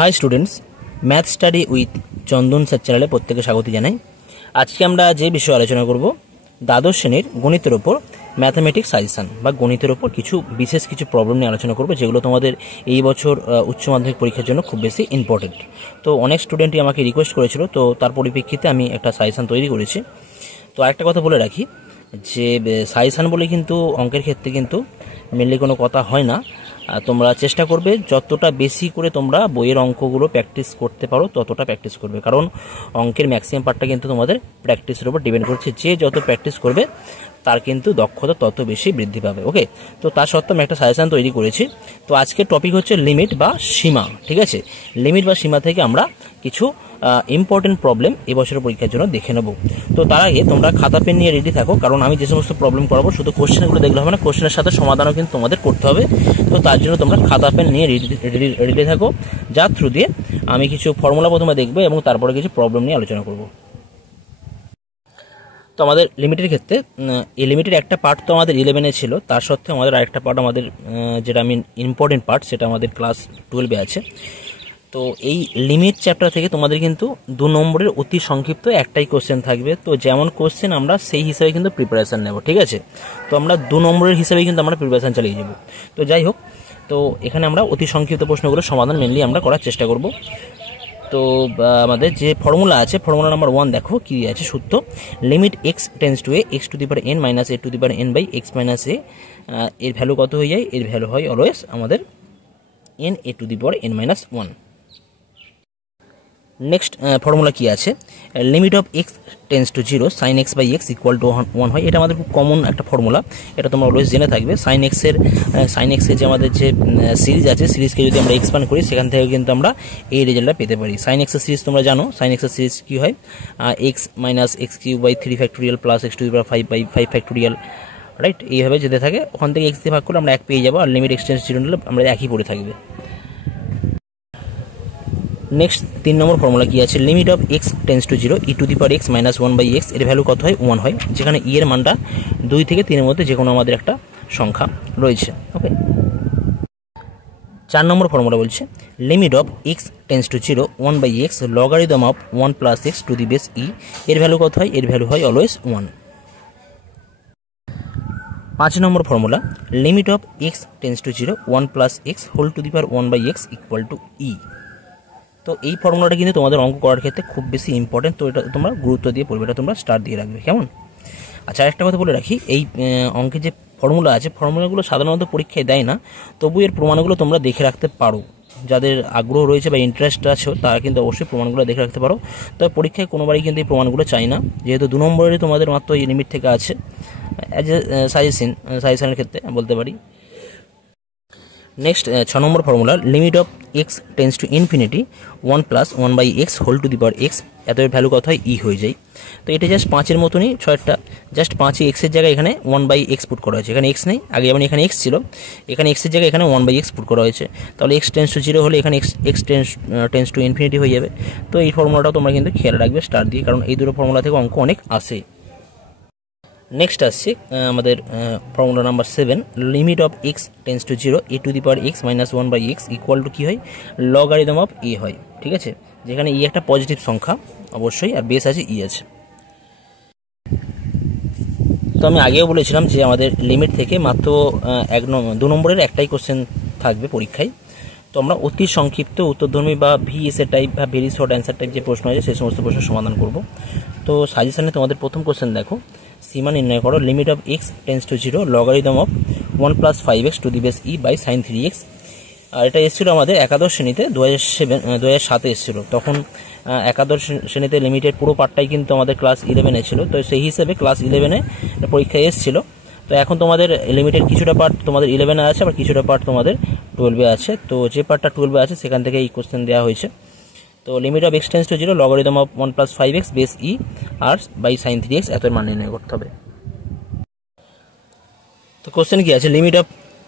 High students, math study with Chandan sir চ্যানেলে প্রত্যেকে স্বাগত জানাই। আজকে আমরা যে বিষয়ে আলোচনা করব, দ্বাদশ শ্রেণীর গণিতের ওপর ম্যাথামেটিক্স সাজেশন বা গণিতের ওপর বিশেষ কিছু প্রবলেম নিয়ে আলোচনা করব, যেগুলো তোমাদের এই বছর উচ্চ মাধ্যমিক পরীক্ষার জন্য খুব বেশি ইম্পর্টেন্ট। তো অনেক স্টুডেন্টই আমাকে রিকোয়েস্ট করেছিল, তো তার পরিপ্রেক্ষিতে আমি একটা সাজেশন তৈরি করেছি। তো আরেকটা কথা বলে রাখি যে সাজেশন বলে কিন্তু অঙ্কের ক্ষেত্রে কিন্তু মেনলি কোনো কথা হয় না। তোমরা চেষ্টা করবে যতটা বেশি করে তোমরা বইয়ের অঙ্কগুলো প্র্যাকটিস করতে পারো ততটা প্র্যাকটিস করবে, কারণ অঙ্কের ম্যাক্সিমাম পার্টটা কিন্তু তোমাদের প্র্যাকটিসের উপর ডিপেন্ড করছে। যে যত প্র্যাকটিস করবে তার কিন্তু দক্ষতা তত বেশি বৃদ্ধি পাবে। ওকে, তো তার সত্ত্বেও আমি একটা সাজেশন তৈরি করেছি। তো আজকের টপিক হচ্ছে লিমিট বা সীমা। ঠিক আছে, লিমিট বা সীমা থেকে আমরা কিছু ইম্পর্টেন্ট প্রবলেম এবছরের পরীক্ষার জন্য দেখে নেব। তো তার আগে তোমরা খাতা পেন নিয়ে রেডি থাকো, কারণ আমি যে সমস্ত প্রবলেম করাবো শুধু কোশ্চেনগুলো দেখলে হবে না, কোশ্চেনের সাথে সমাধানও কিন্তু তোমাদের করতে হবে। তো তার জন্য তোমরা খাতা পেন নিয়ে রেডি থাকো, যার থ্রু দিয়ে আমি কিছু ফর্মুলা প্রথমে দেখবো এবং তারপরে কিছু প্রবলেম নিয়ে আলোচনা করব। তো আমাদের লিমিটের ক্ষেত্রে এই লিমিটের একটা পার্ট তো আমাদের 11-এ ছিল, তার সত্ত্বেও আমাদের আরেকটা পার্ট আমাদের যেটা ইম্পর্টেন্ট পার্ট সেটা আমাদের ক্লাস 12-এ আছে। তো এই লিমিট চ্যাপ্টার থেকে তোমাদের কিন্তু 2 নম্বরের অতি সংক্ষিপ্ত একটাই কোশ্চেন থাকবে। তো যেমন কোশ্চেন আমরা সেই হিসাবে কিন্তু প্রিপারেশান নেব। ঠিক আছে, তো আমরা 2 নম্বরের হিসাবে কিন্তু আমরা প্রিপারেশান চালিয়ে যাব। তো যাই হোক, তো এখানে আমরা অতি সংক্ষিপ্ত প্রশ্নগুলোর সমাধান মেনলি আমরা করার চেষ্টা করব। তো আমাদের যে ফর্মুলা আছে, ফর্মুলা নাম্বার 1 দেখো কি আছে সূত্র, limit x tends to a x to the power N minus a to the power n by x minus a, এর ভ্যালু কত হয়ে যায়? এর ভ্যালু হয় অলওয়েজ আমাদের N A to the power N minus 1। Next formula কি আছে, limit of x tends to 0 sine x by x equal to 1 হয়। এটা আমাদের খুব কমন একটা ফর্মুলা, এটা তোমরা অলওয়েজ জেনে থাকবে। সাইন এক্সের যে আমাদের যে সিরিজ আছে, সিরিজকে যদি আমরা এক্সপ্যান্ড করি সেখান থেকে কিন্তু আমরা এই রেজাল্টটা পেতে পারি। সাইন এক্সের সিরিজ তোমরা জানো, সাইন এক্সের সিরিজ কী হয়? X minus X cube by 3 factorial plus x to the power 5 by 5 factorial, right? এইভাবে যেতে থাকে, ওখান থেকে এক্স দিয়ে ভাগ করে আমরা 1 পেয়ে যাবো, আর লিমিট এক্স টেন্স 0 নিলে আমরা একই পড়ে থাকবে। নেক্সট 3 নম্বর ফর্মুলা কি আছে, limit of x tends to 0 e to the power x minus 1 by x, এর ভ্যালু কত হয়? 1 হয়, যেখানে ই এর মানটা 2 থেকে 3 এর মধ্যে যে কোনো আমাদের একটা সংখ্যা রয়েছে। ওকে, 4 নম্বর ফর্মুলা বলছে limit of x tends to 0 1 by x logarithm of 1 plus x to the base e, এর ভ্যালু কত হয়? এর ভ্যালু হয় অলওয়েজ 1। 5 নম্বর formula limit of x tends to 0 1 plus x whole to the power 1 by x equal to e. তো এই ফর্মুলাটা কিন্তু তোমাদের অঙ্ক করার ক্ষেত্রে খুব বেশি ইম্পর্টেন্ট, তো এটা তোমরা গুরুত্ব দিয়ে পড়বে, এটা তোমরা স্টার দিয়ে রাখবে, কেমন? আচ্ছা, একটা কথা বলে রাখি, এই অঙ্কে যে ফর্মুলা আছে, ফর্মুলাগুলো সাধারণত পরীক্ষায় দেয় না, তবু এর প্রমাণগুলো তোমরা দেখে রাখতে পারো। যাদের আগ্রহ রয়েছে বা ইন্টারেস্ট আছে তারা কিন্তু অবশ্যই প্রমাণগুলো দেখে রাখতে পারো। তবে পরীক্ষায় কোনোবারই কিন্তু এই প্রমাণগুলো চাই না, যেহেতু 2 নম্বরেরই তোমাদের মাত্র এই লিমিট থেকে আছে। অ্যাজ এ সাজেশনের ক্ষেত্রে বলতে পারি। Next 6 number formula limit of x tends to infinity 1 plus 1 by x whole to the power X, এত ভ্যালু কত হয়? ই হয়ে যায়। তো এটা জাস্ট 5-এর মতনই, 6টা জাস্ট 5 এক্সের জায়গায় এখানে 1 বাই এক্স পুট করা হয়েছে, এখানে এক্স নেই, আগে যেমন এখানে এক্স ছিল, এখানে এক্সের জায়গায় এখানে 1 বাই এক্স পুট করা হয়েছে। তাহলে এক্স টেন্স টু 0 হলে এখানে এক্স টেন্স টু ইনফিনিটি হয়ে যাবে। তো এই ফর্মুলাটাও তোমরা কিন্তু খেয়াল রাখবে স্টার দিয়ে, কারণ এই দুটো ফর্মুলা থেকে অঙ্ক অনেক আসে। নেক্সট আসছে আমাদের formula number 7, limit of x tends to 0 a to the power x minus 1 by x equal to কী হয়? লগারিদম অফ এ হয়। ঠিক আছে, যেখানে ই একটা পজিটিভ সংখ্যা অবশ্যই, আর বেস আছে ই আছে। তো আমি আগেও বলেছিলাম যে আমাদের লিমিট থেকে মাত্র 2 নম্বরের একটাই কোশ্চেন থাকবে পরীক্ষায়। তো আমরা অতি সংক্ষিপ্ত উত্তরধর্মী বা ভিএসএ টাইপ বা ভেরি শর্ট অ্যান্সার টাইপ যে প্রশ্ন আছে সেই সমস্ত প্রশ্নের সমাধান করব। তো সাজেশনে তোমাদের প্রথম কোশ্চেন দেখো, সীমা নির্ণয় করো, limit of x tends to 0 logarithm of 1 plus 5x to the base e by sine 3x। আর এটা এসেছিলো আমাদের একাদশ শ্রেণীতে 2007-এ এসেছিলো। তখন একাদশ শ্রেণীতে লিমিটের পুরো পার্টটাই কিন্তু আমাদের ক্লাস 11-এ ছিল, তো সেই হিসেবে ক্লাস 11-এ পরীক্ষায় এসেছিলো। তো এখন তোমাদের লিমিটের কিছুটা পার্ট তোমাদের 11-এ আছে, আবার কিছুটা পার্ট তোমাদের 12-এ আছে। তো যে পার্টটা 12-এ আছে সেখান থেকে এই কোশ্চেন দেওয়া হয়েছে। তো limit of x tends to 0 logarithm of 1 plus 5x base e আর বাই সাইন 3x, এত মান নির্ণয় করতে হবে। তো কোশ্চেন কি আছে, limit of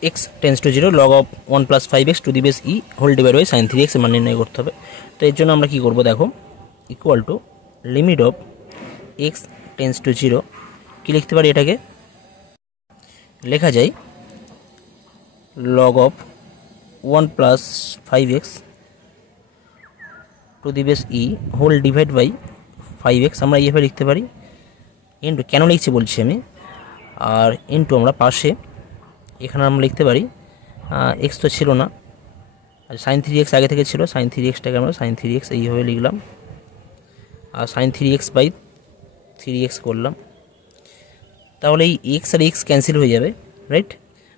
x tends to 0 log of 1 plus 5x to the base e whole divide by sine 3x এর মান নির্ণয় করতে হবে। তো এর জন্য আমরা কি করব দেখো, equal to limit of x tends to 0, কি লিখতে পারি? এটাকে লেখা যায় log of 1 plus 5x to the base e whole divide by 5x আমরা এইভাবে লিখতে পারি। ইন্টু কেন লিখছি বলছি আমি, আর ইন্টু আমরা পাশে এখানে আমরা লিখতে পারি এক্স তো ছিল না, আর সাইন 3x আগে থেকে ছিল, সাইন 3xটাকে আমরা সাইন 3x এইভাবে লিখলাম, আর সাইন 3x বাই 3x করলাম। তাহলে এই এক্স আর এক্স ক্যান্সেল হয়ে যাবে, রাইট।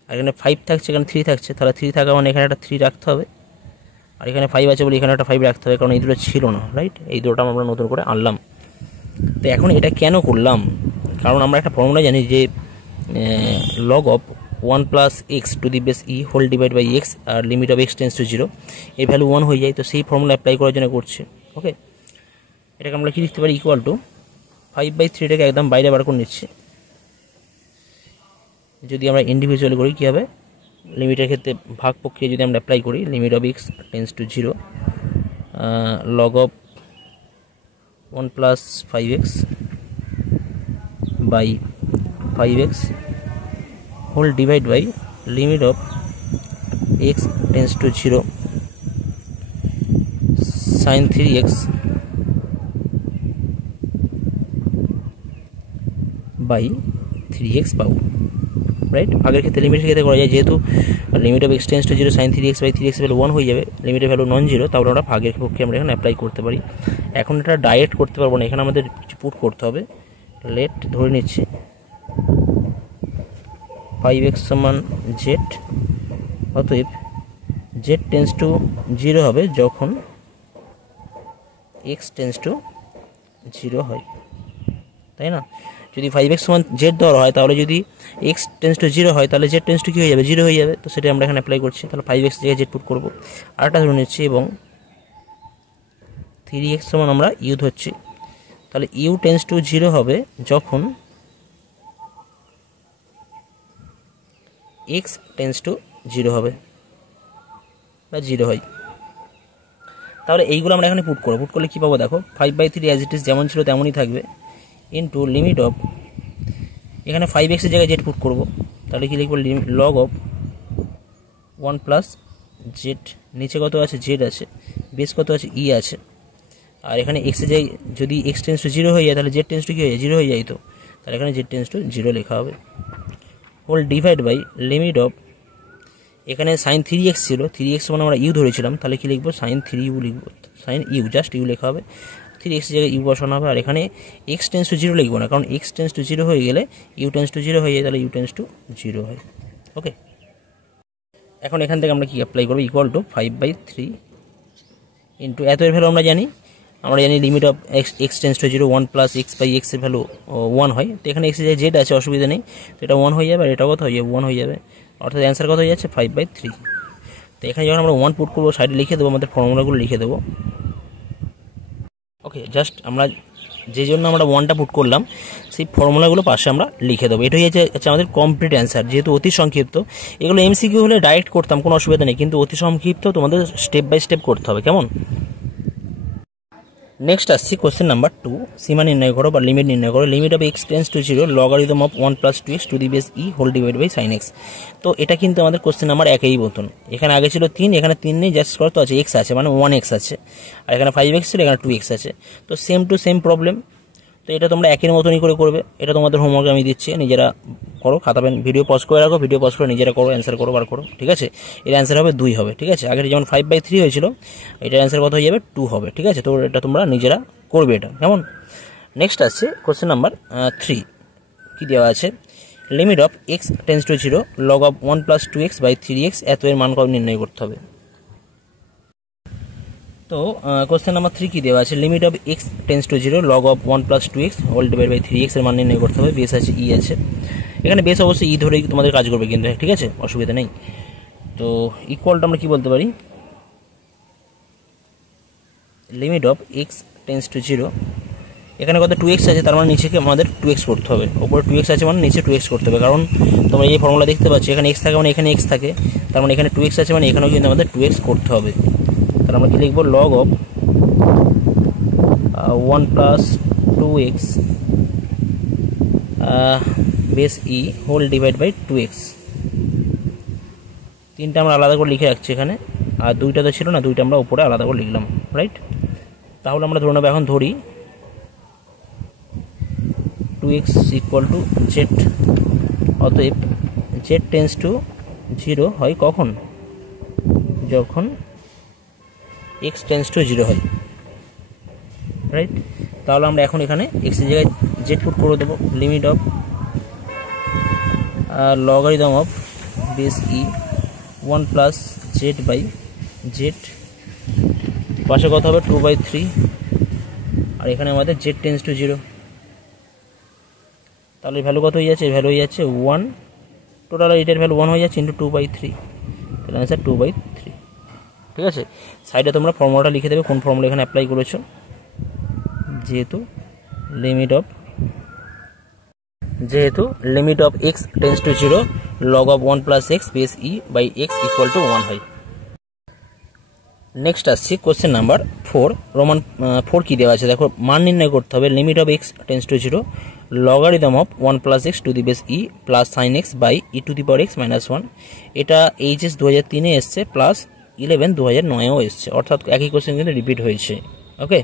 আর এখানে 5 থাকছে, এখানে 3 থাকছে, তাহলে 3 থাকা মানে এখানে একটা 3 রাখতে হবে, আর এখানে 5 আছে বলে এখানে একটা 5 রাখতে হবে, কারণ এই দুটো ছিল না, রাইট। এই দুটোটা আমরা নতুন করে আনলাম। তো এখন এটা কেন করলাম, কারণ আমরা একটা ফর্মুলা জানি যে log of 1 plus x to the base e whole divide by X আর limit of x tends to 0 এই ভ্যালু 1 হয়ে যায়। তো সেই ফর্মুলা অ্যাপ্লাই করার জন্য করছি। ওকে, এটাকে আমরা কি লিখতে পারি, ইকুয়াল টু 5/3টাকে একদম বাইরে বার করে নিচ্ছি। যদি আমরা ইন্ডিভিজুয়ালি করি কী হবে, লিমিটের ক্ষেত্রে ভাগ প্রক্রিয়া যদি আমরা অ্যাপ্লাই করি, limit of x tends to 0 log of 1 plus 5x by 5x whole divide by limit of x tends to 0 sine 3x by 3x পাবো, রাইট। ভাগের ক্ষেত্রে লিমিটের ক্ষেত্রে করা যায়, যেহেতু limit of x tends to 0 sine 3x by 3x value 1 হয়ে যাবে, লিমিটের ভ্যালু নন জিরো, তাহলে আমরা ভাগের পক্ষে আমরা এখানে অ্যাপ্লাই করতে পারি। এখন এটা ডাইরেক্ট করতে পারবো না, এখানে আমাদের কিছু পুট করতে হবে। লেট ধরে নিচ্ছি 5x সমান জেড, অতএব জেড টেন্স টু 0 হবে যখন এক্স টেন্স টু 0 হয়, তাই না। যদি 5x সমান জেড ধরা হয়, তাহলে যদি এক্স টেন্স টু 0 হয়, তাহলে জেড টেন্স টু কী হয়ে যাবে, 0 হয়ে যাবে। তো সেটা আমরা এখানে অ্যাপ্লাই করছি, তাহলে 5x জায়গায় জেড পুট করবো। আরেকটা ধরে নিচ্ছি, এবং 3x সমান আমরা ইউ ধরছি, তাহলে ইউ টেন্স টু 0 হবে যখন এক্স টেন্স টু 0 হবে বা 0 হয়। তাহলে এইগুলো আমরা এখানে পুট করবো। পুট করলে কী পাবো দেখো, 5/3 অ্যাজ ইট ইজ যেমন ছিল তেমনই থাকবে, ইন্টু লিমিট অফ, এখানে 5x এর জায়গায় জেড পুট করবো, তাহলে কি লিখবো, লগ অফ 1 প্লাস জেড, নিচে কত আছে জেড আছে, বেস কত আছে ই আছে, আর এখানে এক্সে যাই, যদি এক্স টেন্স টু 0 হয়ে যায় তাহলে জেড টেন্স টু কী হয়ে যায়, 0 হয়ে যায়। তো তাহলে এখানে জেড টেন্স টু 0 লেখা হবে, whole divide by limit of, এখানে সাইন 3x ছিল, 3x মানে আমরা ইউ ধরেছিলাম, তাহলে কি লিখবো, সাইন 3u লিখবো, সাইন ইউ জাস্ট ইউ লেখা হবে, 3x জায়গায় ইউ বসানো হবে। আর এখানে এক্স টেন্স টু 0 লিখবো না, কারণ এক্স টেন্স টু 0 হয়ে গেলে ইউ টেন্স টু 0 হয়ে যায়, তাহলে ইউ টেন্স টু 0 হয়। ওকে, এখন এখান থেকে আমরা কি অ্যাপ্লাই করবো, ইকুয়াল টু 5/3 ইন্টু এত এর ভ্যালু আমরা জানি limit of x tends to 0 1 plus x by x এর ভ্যালু 1 হয়। তো এখানে এক্সের জায়গায় জেড আছে, অসুবিধা নেই, তো এটা 1 হয়ে যাবে, আর এটাও কত হয়ে যাবে, 1 হয়ে যাবে, অর্থাৎ অ্যান্সার কত হয়ে যাচ্ছে 5/3। তো এখানে যখন আমরা 1 পুট করবো, সাইডে লিখে দেবো, আমাদের ফর্মুলাগুলো লিখে দেবো। ওকে, জাস্ট আমরা যে জন্য আমরা 1টা পুট করলাম সেই ফর্মুলাগুলো পাশে আমরা লিখে দেবো। এটাই হচ্ছে আমাদের কমপ্লিট অ্যান্সার। যেহেতু অতি সংক্ষিপ্ত, এগুলো এমসিকিউ হলে ডাইরেক্ট করতাম, কোনো অসুবিধা নেই, কিন্তু অতি সংক্ষিপ্ত তোমাদের স্টেপ বাই স্টেপ করতে হবে, কেমন। নেক্সট আসছি কোশ্চেন নাম্বার 2, সীমা নির্ণয় করো বা লিমিট নির্ণয় করো, limit of x tends to 0 logarithm of 1 plus 2x to the base e whole divide by sine X. তো এটা কিন্তু আমাদের কোশ্চেন নাম্বার 1-এই মতন, এখানে আগে ছিল 3, এখানে 3 নেই, জাস্ট কত আছে এক্স আছে, মানে 1x আছে, আর এখানে 5x ছিল, এখানে 2x আছে। তো সেম টু সেম প্রবলেম, তো এটা তোমরা একের মতনই করে করবে। এটা তোমাদের হোমওয়ার্ক আমি দিচ্ছি, নিজেরা করো, খাতা পেন ভিডিও পজ করে রাখো, ভিডিও পজ করে নিজেরা করো, অ্যান্সার করো, বার করো, ঠিক আছে। এর অ্যান্সার হবে 2 হবে, ঠিক আছে। আগে যেমন 5/3 হয়েছিল, এটার অ্যান্সার কত হয়ে যাবে 2 হবে, ঠিক আছে। তো এটা তোমরা নিজেরা করবে এটা, কেমন। নেক্সট আসছে কোশ্চেন নাম্বার 3, কি দেওয়া আছে, limit of x tends to 0 log of 1 plus 2x by 3x এত এর মান কত নির্ণয় করতে হবে। তো কোশ্চেন নাম্বার 3 কি দেওয়া আছে, limit of x tends to 0 log of 1 plus 2x whole divide by 3x এর মান নির্ণয় করতে হবে। বেস আছে ই আছে, এখানে বেস অবশ্যই ই ধরেই তোমাদের কাজ করবে কিন্তু, ঠিক আছে, অসুবিধা নেই। তো ইকুয়ালটা আমরা কি বলতে পারি, limit of x tends to 0, এখানে কত 2x আছে, তার মানে নিচেকে আমাদের 2x করতে হবে, ওপরে 2x আছে মানে নিচে 2x করতে হবে, কারণ তোমরা এই ফর্মুলা দেখতে পাচ্ছ, এখানে x থাকে মানে এখানে x থাকে, তার মানে এখানে 2x আছে মানে এখানেও কিন্তু আমাদের 2x করতে হবে। তাহলে আমরা কি লিখবো, log of 1 plus 2x base e whole divide by 2x। 3টা আমরা আলাদা করে লিখে রাখছি এখানে, আর 2টা তো ছিল না, 2টা আমরা উপরে আলাদা করে লিখলাম, রাইট। তাহলে আমরা ধরে নেব, এখন ধরি 2x ইকুয়াল টু জেড। অতএব জেড টেন্স টু 0 হয় কখন? যখন x টেন্স টু 0 হয়, রাইট? তাহলে আমরা এখন এখানে x এর জায়গায় জেড পুট করে দেবো। Limit of logarithm of base e 1 plus z by z, পাশে কত হবে 2/3, আর এখানে আমাদের জেড টেন্স টু 0। তাহলে ভ্যালু কত হয়ে যাচ্ছে? ভ্যালু হয়ে যাচ্ছে 1, টোটাল এটার ভ্যালু 1 হয়ে যাচ্ছে ইন্টু 2/3, তাহলে অ্যান্সার 2/3। ঠিক আছে, সাইডে তোমরা ফর্মুলাটা লিখে দেবে, কোন ফর্মুলা এখানে অ্যাপ্লাই করেছো। যেহেতু limit of x tends to 0 log of 1 plus x base e by x equal to 1 হয়। নেক্সট আসছি কোশ্চেন নাম্বার 4। রোমান 4 কি দেওয়া আছে দেখো, মান নির্ণয় করতে হবে। Limit of x tends to 0 logarithm of 1 plus x to the base e plus sine x by e to the power x minus 1। এটা এইচএস 2003-এ এসছে, প্লাস 11 2009-এও এসছে, অর্থাৎ একই কোশ্চেন কিন্তু রিপিট হয়েছে। ওকে,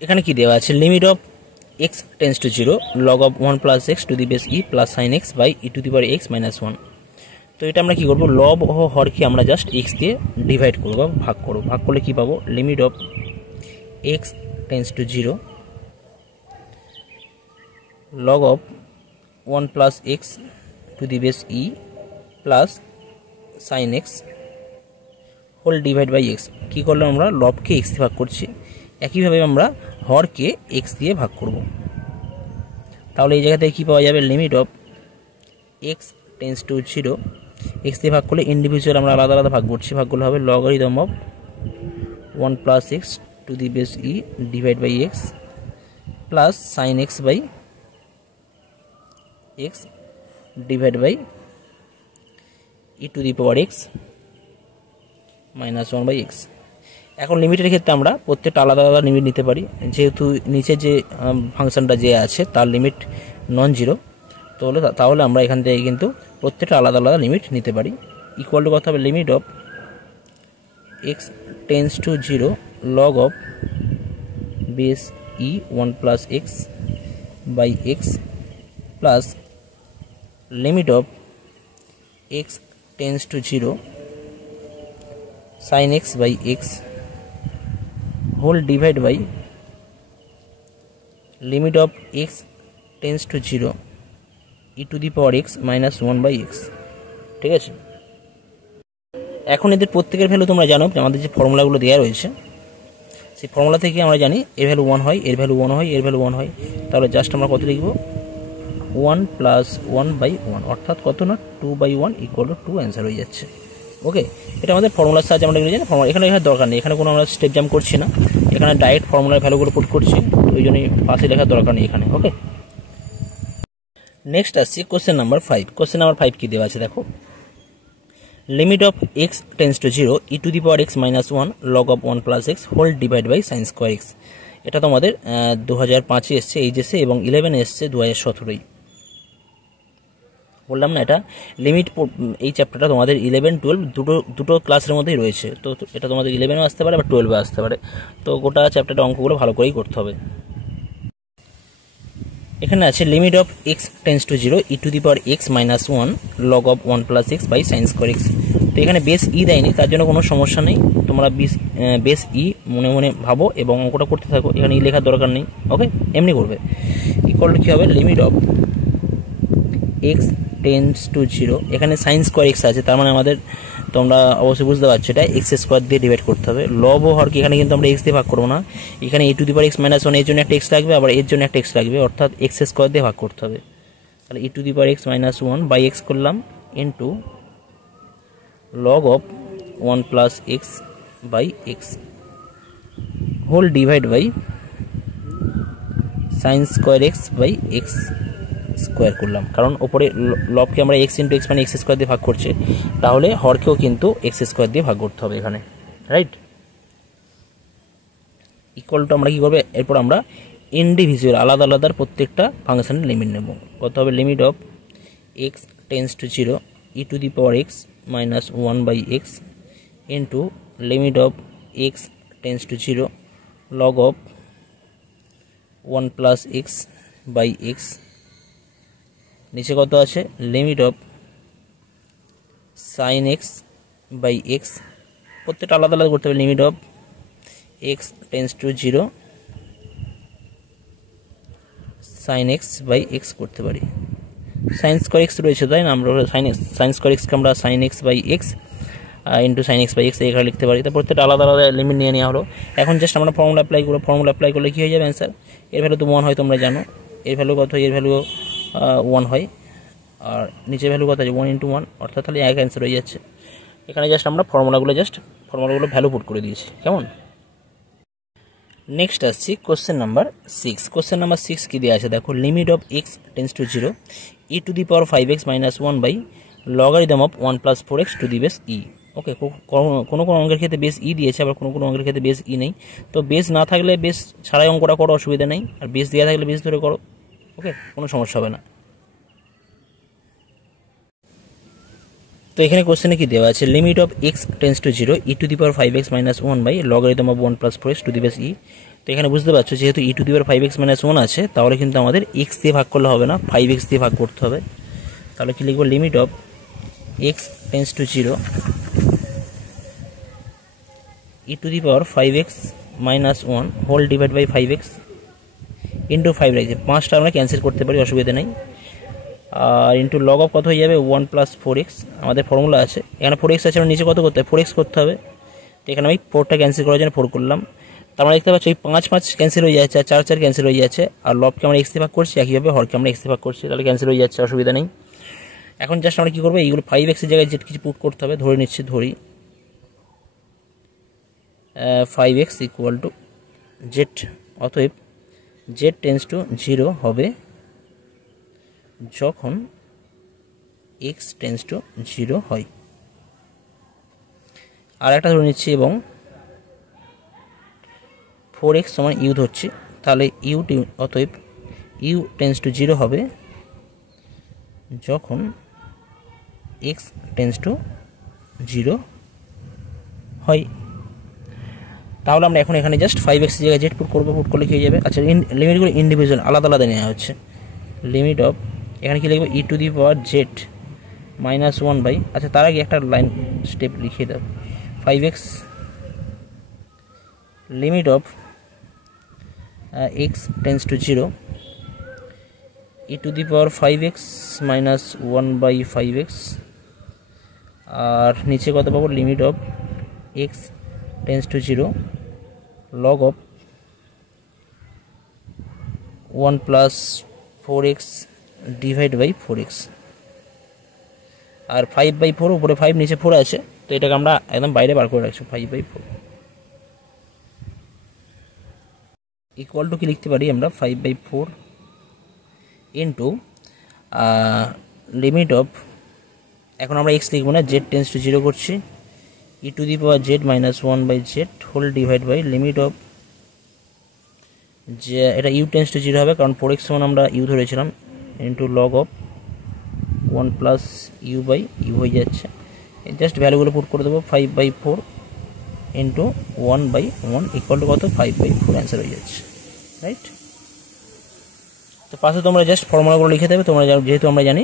এখানে কি দেওয়া আছে? Limit of x tends to 0 log of 1 plus x to the base e plus sine x by e to the power x minus 1। তো এটা আমরা কি করব? লব ও হরকে আমরা জাস্ট এক্স দিয়ে ডিভাইড করব, ভাগ করব। ভাগ করলে কি পাবো? Limit of x tends to 0 log of 1 plus x to the base e plus sine x whole divide by x. কী করলাম আমরা? লবকে এক্স দিয়ে ভাগ করছি, একইভাবে আমরা হরকে এক্স দিয়ে ভাগ করব। তাহলে এই জায়গাতে কী পাওয়া যাবে? Limit of x tends to 0 x দিয়ে ভাগ করলে ইন্ডিভিজুয়াল আমরা আলাদা আলাদা ভাগ করছি, ভাগগুলো হবে logarithm of 1 plus x to the base e divide by x plus sine x by x divide by e to the power x minus 1 by x. এখন লিমিটের ক্ষেত্রে আমরা প্রত্যেকটা আলাদা আলাদা লিমিট নিতে পারি, যেহেতু নিচে যে ফাংশনটা যে আছে তার লিমিট নন জিরো, তাহলে আমরা এখান থেকে কিন্তু প্রত্যেকটা আলাদা আলাদা লিমিট নিতে পারি। ইকুয়াল টু কত হবে? Limit of x tends to 0 log of base e 1 plus x by x plus limit of x tends to 0 sine x by x whole divide by limit of x tends to 0 e to the power x minus 1 by x. ঠিক আছে, এখন এদের প্রত্যেকের value তোমরা জানো, আমাদের যে ফর্মুলাগুলো দেওয়া রয়েছে সেই ফর্মুলা থেকে আমরা জানি এর ভ্যালু 1 হয়, এর ভ্যালু 1 হয়, এর ভ্যালু 1 হয়। তাহলে জাস্ট আমরা কত লিখব? 1 প্লাস 1 বাই 1, অর্থাৎ কত না 2/1 ইকুয়াল টু 2 অ্যান্সার হয়ে যাচ্ছে। ওকে, এটা আমাদের ফর্মুলার সাহায্যে আমরা এগুলো জানি। ফর্মুলা এখানে দরকার নেই, এখানে কোনো আমরা স্টেপ জাম্প করছি না, এখানে ডাইরেক্ট ফর্মুলার ভ্যালুগুলো পুট করছি, ওই জন্যই পাশে লেখার দরকার নেই এখানে। ওকে, নেক্সট আসছি কোশ্চেন নাম্বার 5। কোশ্চেন নাম্বার 5 কি দেওয়া আছে দেখো, limit of x tends to 0 e to the power x minus 1 log of 1 plus x whole divide by sine square x. এটা তোমাদের 2005-এ এসছে এইচএসে, এবং 11-এ এসছে 2017-এই। বললাম না, এটা লিমিট, এই চ্যাপ্টারটা তোমাদের 11-12 দুটো ক্লাসের মধ্যেই রয়েছে। তো এটা তোমাদের 11-এও আসতে পারে বা 12-এও আসতে পারে, তো গোটা চ্যাপ্টারটা অঙ্কগুলো ভালো করেই করতে হবে। এখানে আছে limit of x tends to 0 e to the power x minus 1 log of 1 plus x by sine square x. তো এখানে বেস ই দেয়নি, তার জন্য কোনো সমস্যা নেই, তোমরা বেস ই মনে মনে ভাবো এবং অঙ্কটা করতে থাকো, এখানে ই লেখার দরকার নেই। ওকে, এমনি করবে। ইকুয়াল টু কী হবে? Limit of x tends to 0, এখানে সাইন স্কোয়ার এক্স আছে, তার মানে আমাদের, তোমরা অবশ্যই বুঝতে পারছো, এটা এক্স স্কোয়ার দিয়ে ডিভাইড করতে হবে। লব ও হরকে এখানে কিন্তু আমরা এক্স দিয়ে ভাগ করবো না, এখানে e to the power x minus 1 এর জন্য একটা এক্স লাগবে, আবার এর জন্য একটা এক্স লাগবে, অর্থাৎ এক্স স্কোয়ার দিয়ে ভাগ করতে হবে। তাহলে e to the power x minus 1 by x করলাম into log of 1 plus x by x whole divide by sine square x by x square করলাম, কারণ ওপরে লবকে আমরা এক্স ইন্টু এক্স মানে এক্স স্কোয়ার দিয়ে ভাগ করছে, তাহলে হরকেও কিন্তু এক্স স্কোয়ার দিয়ে ভাগ করতে হবে এখানে, রাইট? ইকুয়াল টু আমরা কী করবে? এরপর আমরা ইন্ডিভিজুয়াল আলাদা আলাদার প্রত্যেকটা ফাংশনের লিমিট নেব। কত হবে? Limit of x tends to 0 e to the power x minus 1 by x into limit of x tends to 0 log of 1 plus x by x. নিচে কত আছে limit of sine x by x, প্রত্যেকটা আলাদা আলাদা করতে হবে। Limit of x tends to 0 sine x by x করতে পারি। সাইন স্কোয়ার এক্স রয়েছে তাই না, আমরা সাইন স্কোয়ার এক্সকে আমরা sine x by x into sine x by x এখানে লিখতে পারি। তো প্রত্যেকটা আলাদা আলাদা লিমিট নিয়ে নেওয়া হলো। এখন জাস্ট আমরা ফর্মুলা অ্যাপ্লাই করবো। ফর্মুলা অ্যাপ্লাই করলে কী হয়ে যাবে অ্যান্সার? এর ভ্যালু তো 1 হয়, তোমরা জানো। এর ভ্যালু কত হয়? এর ভ্যালু 1 হয়। আর নিচের ভ্যালু কত আছে? 1 × 1, অর্থাৎ তাহলে এক অ্যান্সার হয়ে যাচ্ছে। এখানে জাস্ট আমরা ফর্মুলাগুলো ভ্যালু পুট করে দিয়েছি। কেমন? নেক্সট আসছি কোশ্চেন নাম্বার 6। কোশ্চেন নাম্বার 6 কী দেওয়া আছে দেখো, limit of x tends to 0 e to the power 5x - 1 by logarithm of 1 + 4x to the base e. Okay, কোনো অঙ্কের ক্ষেত্রে বেস ই দিয়েছে, আবার কোনো অঙ্কের ক্ষেত্রে বেস ই নেই। তো বেস না থাকলে বেস ছাড়াই অঙ্কটা করো, অসুবিধা নেই। আর বেস দেওয়া থাকলে বেস ধরে করো। ওকে, কোনো সমস্যা হবে না। তো এখানে কোশ্চেনে কি দেওয়া আছে, limit of x tends to 0 e to the power 5x - 1 by logarithm of 1 + 4x to the base e. তো এখানে বুঝতে পারছো যেহেতু e to the power 5x - 1 আছে, তাহলে কিন্তু আমাদের x দিয়ে ভাগ করলে হবে না, 5x দিয়ে ভাগ করতে হবে। তাহলে কি লিখবো? Limit of x tends to 0 e to the power 5x - 1 whole divide by 5x into 5 রাখছে। 5টা আমরা ক্যান্সেল করতে পারি, অসুবিধা নেই। আর ইন্টু লগ অফ কত হয়ে যাবে? 1 + 4x। আমাদের ফর্মুলা আছে, এখানে 4x আছে, আমরা নিচে কত করতে হবে? 4x করতে হবে। তো এখানে আমি 4টা ক্যান্সেল করার জন্য 4 করলাম। তার মানে দেখতে পাচ্ছি এই 5 ক্যান্সেল হয়ে যাচ্ছে, আর 4 ক্যান্সেল হয়ে যাচ্ছে। আর লবকে আমরা x দিয়ে ভাগ করছি, একইভাবে হরকে আমরা x দিয়ে ভাগ করছি, তাহলে ক্যান্সেল হয়ে যাচ্ছে, অসুবিধা নেই। এখন জাস্ট আমরা কী করবো? এইগুলো 5x এর জায়গায় জেড কিছু পুট করতে হবে। ধরে নিচ্ছি, ধরি 5x = জেড। অতএব জেড টেন্স টু 0 হবে যখন x টেন্স টু 0 হয়। আর একটা ধরে নিচ্ছি, এবং 4x সমান ইউ ধরছি, তাহলে অতএব ইউ টেন্স টু 0 হবে যখন x টেন্স টু 0 হয়। তাহলে আমরা এখন এখানে জাস্ট 5x এর জায়গায় জেড পুট করবো। পুট করলে কী হয়ে যাবে? আচ্ছা, লিমিটগুলো ইন্ডিভিজুয়াল আলাদা আলাদা নেওয়া হচ্ছে। লিমিট অফ এখানে কী লিখবো? e to the power z - 1 by, আচ্ছা তার আগে একটা লাইন স্টেপ লিখিয়ে দাও। 5x limit of x tends to 0 e to the power 5x - 1 by 5x। আর নিচে কত পাবো? Limit of x tends to 0 log of 1 + 4x divide by 4x। আর 5/4, উপরে 5 নিচে 4 আছে, তো এটাকে আমরা একদম বাইরে বার করে রাখছি। 5/4 ইকুয়াল টু কি লিখতে পারি আমরা? 5/4 ইন্টু লিমিট অফ, এখন আমরা x লিখবো না, জেড টেন্স টু 0 করছি, e to the power z - 1 by z whole divide by limit of, যে এটা ইউ টেন্স টু 0 হবে, কারণ 4x সমান আমরা ইউ ধরেছিলাম, into log of 1 plus u by u হয়ে যাচ্ছে। জাস্ট ভ্যালুগুলো পুট করে দেবো। 5/4 ইন্টু 1/1 ইকুয়াল টু কত? 5/4 অ্যান্সার হয়ে যাচ্ছে, রাইট? তো পাশে তোমরা জাস্ট ফর্মুলাগুলো লিখে দেবে, তোমরা যেহেতু আমরা জানি।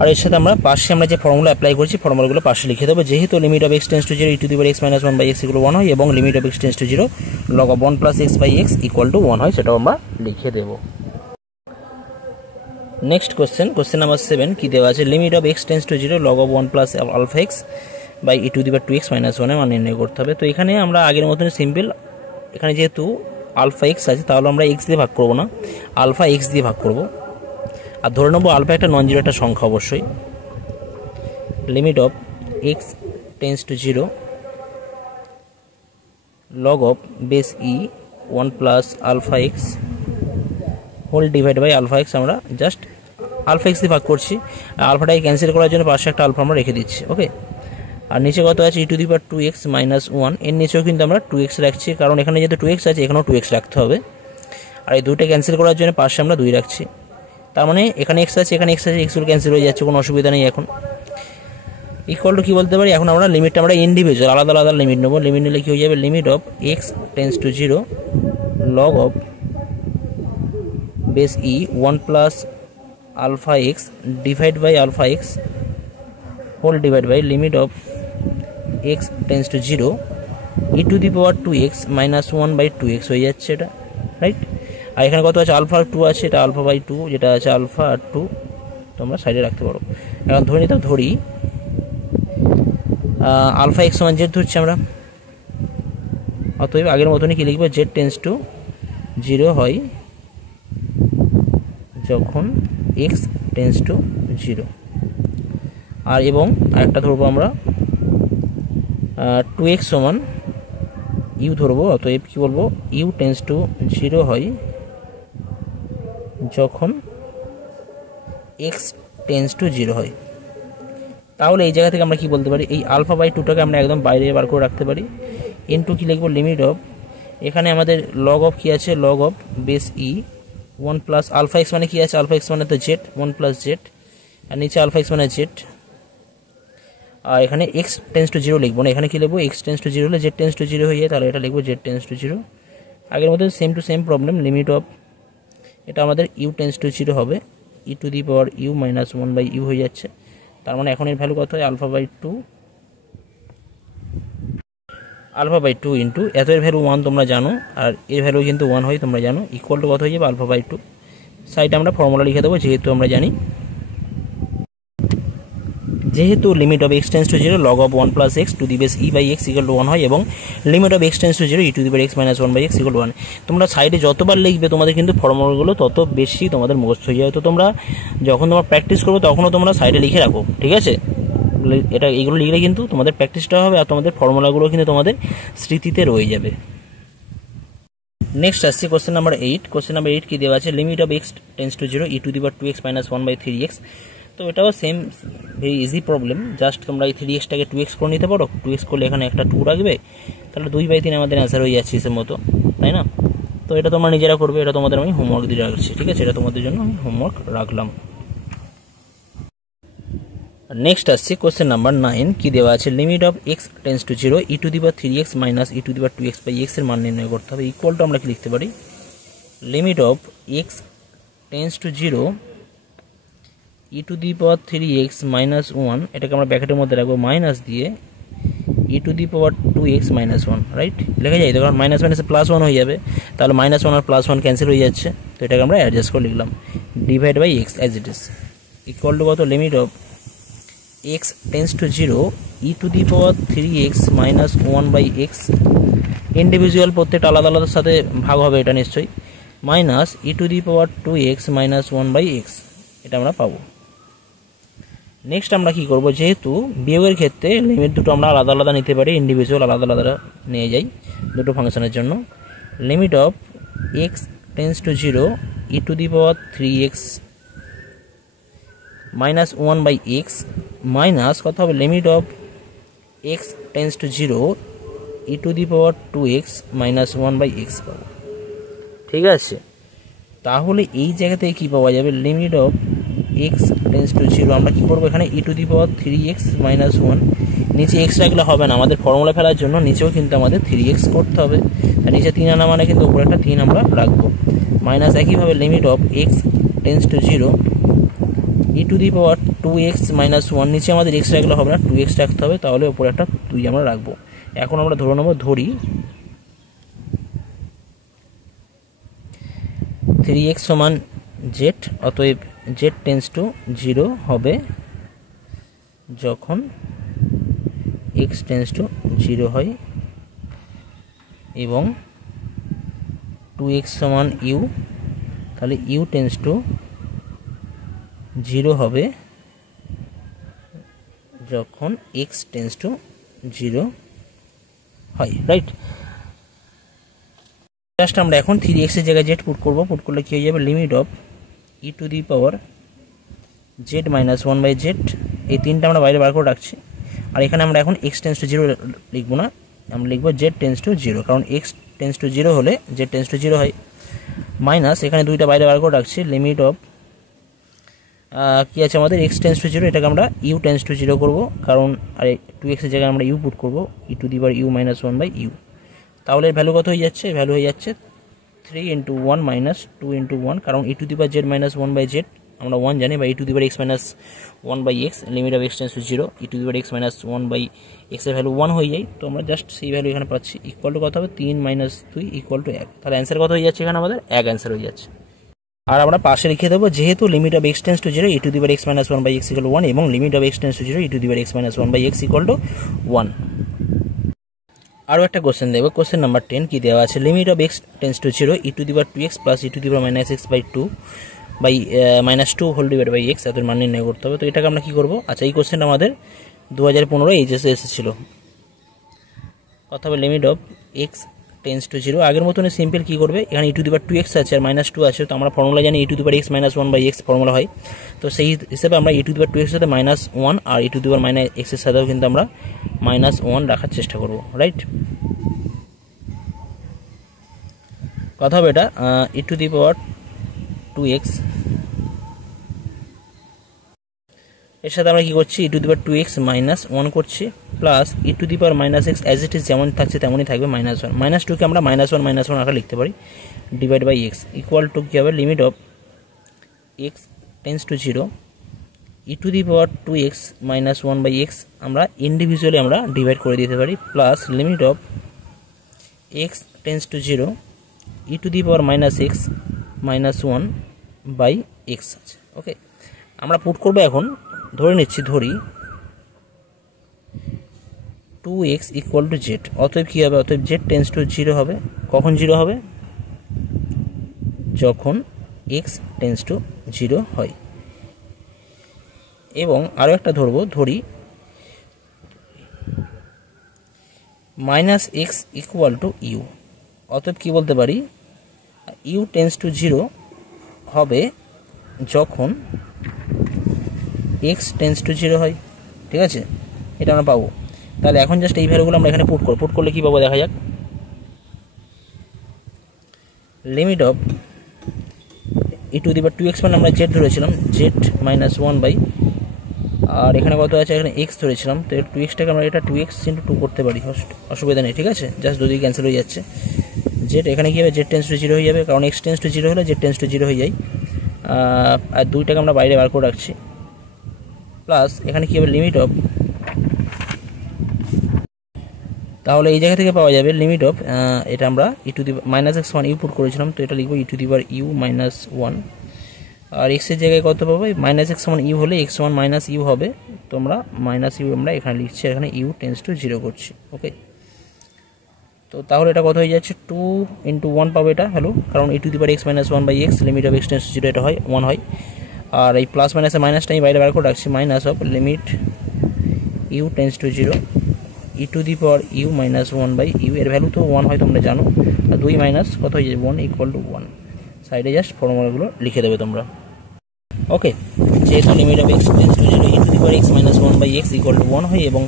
আর এর সাথে আমরা পাশে আমরা যে ফর্মুলা অ্যাপ্লাই করছি, ফর্মুলাগুলো পাশে লিখে দেবো। যেহেতু limit of x tends to 0 e to the power x - 1 by x = 1 হয়, এবং limit of x tends to 0 log of 1 + x by x = 1 হয়, সেটাও আমরা লিখে দেবো। নেক্সট কোশ্চেন নাম্বার 7 কি দেওয়া আছে? Limit of x tends to 0 log of 1 + alpha x by e to the power 2x - 1 এর মান নির্ণয় করতে হবে। তো এখানে আমরা আগের মতন সিম্পল, এখানে যেহেতু আলফা x আছে, তাহলে আমরা x দিয়ে ভাগ করব না, আলফা x দিয়ে ভাগ করব। আর ধরে নেবো আলফা একটা নন জিরো একটা সংখ্যা অবশ্যই। Limit of x tends to 0 log of base e 1 + alpha x whole divide by alpha x, আমরা জাস্ট আলফা x দিয়ে ভাগ করছি। আলফাটাকে ক্যান্সেল করার জন্য পাশে একটা আলফা আমরা রেখে দিচ্ছি। ওকে, আর নিচে কত আছে? e to the power 2x - 1, এর নিচেও কিন্তু আমরা 2x রাখছি, কারণ এখানে যেহেতু 2x আছে, এখানেও 2x রাখতে হবে। আর এই দুইটা ক্যান্সেল করার জন্য পাশে আমরা 2 রাখছি। তার মানে এখানে x আছে, এখানে x আছে, এক্সগুলো ক্যান্সেল হয়ে যাচ্ছে, কোনো অসুবিধা নেই এখন। ইকুয়াল টু কি বলতে পারি, এখন আমরা লিমিটটা আমরা ইন্ডিভিজুয়াল আলাদা আলাদা লিমিট নেবো। লিমিট নিলে কি হয়ে যাবে, limit of x tends to 0 log of base e 1 plus alpha x divide by alpha x whole divide by limit of x tends to 0 e to the power 2x minus 1/2x হয়ে যাচ্ছে এটা, right. আর এখানে কত আছে, alpha 2 আছে, এটা alpha by 2, যেটা আছে আলফা আর 2 তোমরা সাইডে রাখতে পারো। এখন ধরে নিতে ধরি আলফা এক্স সমান জেড ধরছি আমরা, অতএব আগের মতনই কি লিখবো, জেড টেন্স টু 0 হয় যখন এক্স টেন্স টু 0। আর এবং আরেকটা ধরবো আমরা 2x সমান ইউ ধরবো, অতএব কি বলবো, ইউ টেন্স টু 0 হয় যখন এক্স টেন্স টু 0 হয়। তাহলে এই জায়গা থেকে আমরা কি বলতে পারি, এই আলফা বাই 2টাকে আমরা একদম বাইরে বার করে রাখতে পারি। ইনটু কি লিখবো, লিমিট অফ, এখানে আমাদের লগ অফ কি আছে, log of base e 1 plus alpha x মানে কি আছে, আলফা এক্স মানে তো জেড, 1 প্লাস জেড, আর নিচে আলফা এক্স মানে জেড। আর এখানে এক্স টেন্স টু 0 লিখবো না, এখানে কি লিখবো, এক্স টেন্স টু 0 হলে জেড টেন্স টু 0 হয়ে যায়, তাহলে এটা লিখবো জেড টেন্স টু 0। আগের মধ্যে same to same problem, limit of এটা আমাদের ইউ টেন্স টু 0 হবে, e to the power u minus 1/u হয়ে যাচ্ছে। তার মানে এখন এর ভ্যালু কত হয়, আলফা বাই 2 ইন্টু এত এর ভ্যালু 1 তোমরা জানো, আর এর ভ্যালু কিন্তু 1 হয় তোমরা জানো, ইকুয়াল টু কত হয়ে যাবে, আলফা বাই 2। সাইডে আমরা ফর্মুলা লিখে দেবো, যেহেতু আমরা জানি যেহেতু limit of x tends to 0 log of 1 plus x to the base e by x equal to 1 হয়, এবং limit of x tends to 0 e to the power x minus 1/x equal to 1। তোমরা সাইডে যতবার লিখবে তোমাদের কিন্তু ফর্মুলাগুলো তত বেশি তোমাদের মুখস্থ হয়ে যাবে। তো তোমরা যখন তোমরা প্র্যাকটিস করবে তখনও তোমরা সাইডে লিখে রাখো, ঠিক আছে। এটা এগুলো লিখলে কিন্তু তোমাদের প্র্যাকটিসটা হবে, আর তোমাদের ফর্মুলাগুলো কিন্তু তোমাদের স্মৃতিতে রয়ে যাবে। নেক্সট আসছে কোশ্চেন নাম্বার 8। কোশ্চেন নাম্বার 8 কি দেওয়া আছে, limit of x tends to 0 e to the power 2x minus 1/3x। তো এটাও same very easy problem, just তোমরা এই 3x-টাকে 2x করে নিতে পারো, 2x করলে এখানে একটা 2 রাখবে, তাহলে 2/3 আমাদের অ্যান্সার হয়ে যাচ্ছে এর মতো, তাই না। তো এটা তোমরা নিজেরা করবে, এটা তোমাদের আমি হোমওয়ার্ক দিয়ে রাখছি, ঠিক আছে, এটা তোমাদের জন্য আমি হোমওয়ার্ক রাখলাম। নেক্সট আসছে কোশ্চেন নাম্বার 9 কি দেওয়া আছে, limit of x tends to 0 e to the power 3x minus e to the power 2x/x এর মান নির্ণয় করতে হবে। ইকুয়াল টু আমরা কি লিখতে পারি, limit of x tends to 0 e to the power 3x minus 1, এটাকে আমরা ব্র্যাকেটের মধ্যে রাখবো, মাইনাস দিয়ে e to the power 2x minus 1, right, লেখা যায় তো, কারণ মাইনাস মাইনাসে প্লাস 1 হয়ে যাবে, তাহলে মাইনাস 1 আর প্লাস 1 ক্যান্সেল হয়ে যাচ্ছে, তো এটাকে আমরা অ্যাডজাস্ট করে লিখলাম, divide by x as it is, equal to কত, limit of x tends to 0 e to the power 3x minus 1/x, individual প্রত্যেকটা আলাদা আলাদার সাথে ভাগ হবে এটা নিশ্চয়ই, minus e to the power 2x minus 1/x, এটা আমরা পাবো। নেক্সট আমরা কি করব, যেহেতু বিয়োগের ক্ষেত্রে লিমিট দুটো আমরা আলাদা আলাদা নিতে পারি, ইন্ডিভিজুয়াল আলাদা আলাদা নিয়ে যাই দুটো ফাংশনের জন্য। Limit of x tends to 0 e to the power 3x minus 1/x minus কত হবে, limit of x tends to 0 e to the power 2x minus 1/x পাবো, ঠিক আছে। তাহলে এই জায়গা থেকে কী পাওয়া যাবে, limit of x tends to 0 আমরা কী করবো, এখানে e to the power 3x minus 1, নিচে এক্স রাখলে হবে না, আমাদের ফর্মুলা ফেলার জন্য নিচেও কিন্তু আমাদের 3x করতে হবে, আর নিচে 3 আনা মানে কিন্তু উপরে একটা 3 আমরা রাখবো, মাইনাস একইভাবে limit of x tends to 0 e to the power 2x minus 1, নিচে আমাদের এক্স রাখলে হবে না, 2x রাখতে হবে, তাহলে উপরে একটা 2 আমরা রাখবো। এখন আমরা ধরে নেবো, ধরি 3x সমান জেড, অতএব জেড টেন্স টু 0 হবে যখন এক্স টেন্স টু 0 হয়, এবং 2x সমান ইউ, তাহলে ইউ টেন্স টু 0 হবে যখন এক্স টেন্স টু 0 হয়, রাইট। জাস্ট আমরা এখন 3x এর জায়গায় জেড পুট করবো, পুট করলে কী হয়ে যাবে, limit of E to the power z minus 1/z, এই 3টা আমরা বাইরে বার করে রাখছি। আর এখানে আমরা এখন এক্স টেন্স টু 0 লিখবো না, আমরা লিখবো জেড টেন্স টু 0, কারণ এক্স টেন্স টু 0 হলে জেড টেন্স টু 0 হয়, মাইনাস এখানে 2টা বাইরে বার করে রাখছি, লিমিট অফ কি আছে আমাদের এক্স টেন্স টু জিরো, এটাকে আমরা ইউ টেন্স টু জিরো করবো, কারণ আর 2x এর জায়গায় আমরা ইউ পুট করবো, e to the power u minus 1 by u. তাহলে এর ভ্যালু কত হয়ে যাচ্ছে? ভ্যালু হয়ে যাচ্ছে 3 × 1 - 2 × 1, কারণ e to the power z minus 1 by z আমরা 1 জানি, বা e to the power x minus 1 by x, limit of x tends to zero, e to the power x minus 1 by x এর value 1 হয়ে যায়। তো আমরা just সেই value এখানে পাচ্ছি, ইকুয়াল টু কত হবে 3 - 2 = 1। তাহলে অ্যান্সার কত হয়ে যাচ্ছে এখানে আমাদের? 1 অ্যান্সার হয়ে যাচ্ছে। আর আমরা পাশে লিখে দেবো, যেহেতু limit of x tends to zero e to the power x minus 1 by x = 1 এবং limit of x tends to zero e to the power x minus 1 by x = 1। আরও একটা কোশ্চেন দেবো, কোশ্চেন নাম্বার 10 কি দেওয়া আছে? Limit of x tends to zero e to the power 2x plus e to the power minus x by 2 by minus 2 whole divide by x, এত মান নির্ণয় করতে হবে। তো এটাকে আমরা কী করবো? আচ্ছা, এই কোশ্চেনটা আমাদের 2015 এইচএসে এসেছিলো। কথা হবে limit of x tends to zero, আগের মতন সিম্পল কী করবে, এখানে e to the power 2x আছে আর মাইনাস 2 আছে, তো আমরা ফর্মুলা জানি e to the power x minus 1 by x formula হয়। তো সেই হিসেবে আমরা e to the power 2x এর সাথে মাইনাস 1 আর e to the power minus এক্সের সাথেও কিন্তু আমরা মাইনাস 1 রাখার চেষ্টা করবো, রাইট? কথা হবে এটা ই টু দি পাওয়ার 2x, এর সাথে আমরা কী করছি, ই to the power 2x minus 1 করছি, plus e to the power minus x as it is যেমন থাকছে তেমনই থাকবে, মাইনাস 1 মাইনাস 2কে আমরা মাইনাস 1 আকারে লিখতে পারি, divide by x equal to কী হবে, limit of x tends to zero e to the power 2x minus 1 by x আমরা ইন্ডিভিজুয়ালি আমরা ডিভাইড করে দিতে পারি, plus limit of x tends to zero e to the power minus x minus 1 by x আছে। Okay, আমরা put করবো এখন, ধরে নিচ্ছি, ধরি 2x = জেড, অতএব কী হবে, অতএব জেড টেন্স টু জিরো হবে। কখন জিরো হবে? যখন x টেন্স টু জিরো হয়। এবং আরও একটা ধরবো, ধরি minus x equal to u, অতএব কী বলতে পারি, ইউ টেন্স টু জিরো হবে যখন এক্স টেন্স টু জিরো হয়। ঠিক আছে, এটা আমরা পাবো। তাহলে এখন জাস্ট এই ভ্যালুগুলো আমরা এখানে পুট করলে কী পাবো দেখা যাক। Limit of E to the power 2x মানে আমরা জেড ধরেছিলাম, জেড মাইনাস 1 বাই, আর এখানে কত আছে, এখানে এক্স ধরেছিলাম, তো 2xটাকে আমরা এটা 2x × 2 করতে পারি, অসুবিধা নেই। ঠিক আছে, জাস্ট যদি ক্যান্সেল হয়ে যাচ্ছে জেড, এখানে কী হবে, জেড টেন্স টু জিরো হয়ে যাবে, কারণ এক্স টেন্স টু জিরো হলে জেড টেন্স টু জিরো হয়ে যায়। আর 2টাকে আমরা বাইরে বার করে রাখছি, প্লাস এখানে কী হবে, লিমিট অফ, তাহলে এই জায়গা থেকে পাওয়া যাবে লিমিট অফ, এটা আমরা e to the minus x 1 u put করেছিলাম, তো এটা লিখবো e to the power u minus 1, আর এক্সের জায়গায় কত পাবো, মাইনাস এক্স 1 ইউ হলে x1 মাইনাস ইউ হবে, তো আমরা মাইনাস ইউ আমরা এখানে লিখছি, এখানে ইউ টেন্স টু জিরো করছি। ওকে, তো তাহলে এটা কত হয়ে যাচ্ছে, 2 × 1 পাবো এটা হ্যালো, কারণ e to the power x minus 1 by x, limit of x tends to zero এটা হয় 1 হয়, আর এই প্লাস মাইনাসে মাইনাসটা আমি বাইরে বার করে রাখছি, minus of limit u tends to zero e to the power u minus 1 by u, এর ভ্যালু তো 1 হয় তোমরা জানো, আর 2 মাইনাস কত হয়ে যাবে 1 = 1। সাইডে জাস্ট ফর্মুলাগুলো লিখে দেবে তোমরা। ওকে, যেহেতু limit of x tends to zero e to the power x minus 1 by x = 1 হয় এবং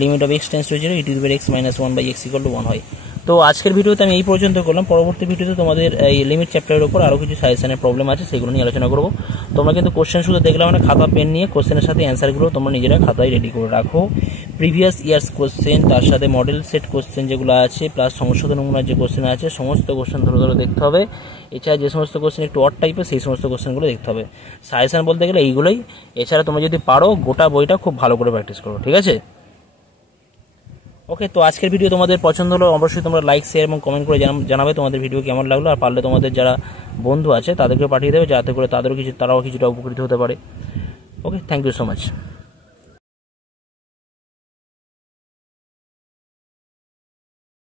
limit of x tends to zero e to the power x minus 1 by x = 1 হয়। তো আজকের ভিডিওতে আমি এই পর্যন্ত করলাম। পরবর্তী ভিডিওতে তোমাদের এই লিমিট চ্যাপ্টারের উপর আরও কিছু সাজেশনের প্রবলেম আছে, সেগুলো নিয়ে আলোচনা করবো। তোমরা কিন্তু কোশ্চেন শুধু দেখলাম না, খাতা পেন নিয়ে কোশ্চেনের সাথে অ্যান্সারগুলো তোমরা নিজেরা খাতায় রেডি করে রাখো। প্রিভিয়াস ইয়ার্স কোশ্চেন, তার সাথে মডেল সেট কোশ্চেন যেগুলো আছে, প্লাস সংশোধন নমুনার যে কোশ্চেন আছে, সমস্ত কোশ্চেন ধরে ধরে দেখতে হবে। এছাড়া যে সমস্ত কোশ্চেন একটু অড টাইপের, সেই সমস্ত কোশ্চেনগুলো দেখতে হবে। সাজেশন বলতে গেলে এইগুলোই। এছাড়া তোমরা যদি পারো গোটা বইটা খুব ভালো করে প্র্যাকটিস করো, ঠিক আছে? ওকে, তো আজকের ভিডিও তোমাদের পছন্দ হলো অবশ্যই তোমরা লাইক, শেয়ার এবং কমেন্ট করে জানাবে তোমাদের ভিডিও কেমন লাগলো, আর পারলে তোমাদের যারা বন্ধু আছে তাদেরকে পাঠিয়ে দেবে, যাতে করে তারাও কিছুটা উপকৃত হতে পারে। ওকে, থ্যাংক ইউ সো মাচ।